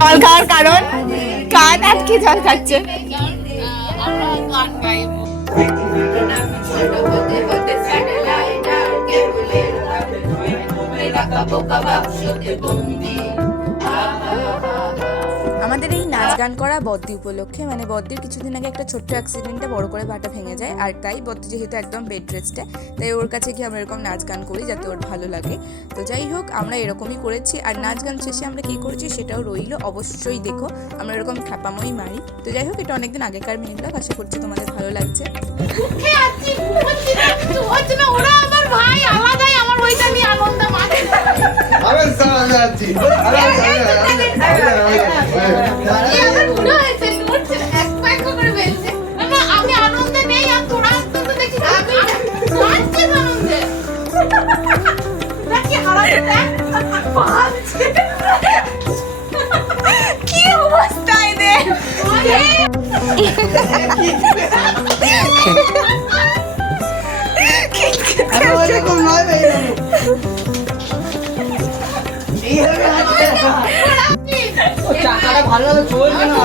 জল খাওয়ার কারণ কান আটকে জল খাচ্ছে। আমরা গান গাইবো। আমাদের এই নাচ গান করা বদ্দি উপলক্ষে, মানে বদ্দির কিছুদিন আগে একটা ছোট্ট অ্যাক্সিডেন্টে বড় করে পাটা ভেঙে যায়, আর তাই বদ্দি যেহেতু একদম বেড রেস্টে, তাই ওর কাছে গিয়ে আমরা এরকম নাচ গান করি যাতে ওর ভালো লাগে। তো যাই হোক, আমরা এরকমই করেছি। আর নাচ গান শেষে আমরা কী করেছি সেটাও রইলো, অবশ্যই দেখো। আমরা এরকম খ্যাপাময় মারি। তো যাই হোক, এটা অনেকদিন আগেকার মেয়ে ব্লগ, আশা করছি তোমাদের ভালো লাগছে। ওরা আমার ভাই আলাদাই, আমার ওইটা নিয়ে আনন্দ মাঝে। আমি আনন্দে নেই, আর তোরা আনন্দ দেখি আনন্দে দেখি হারাতে কি অবস্থা এদের! টাকাটা ভালো চলবে না।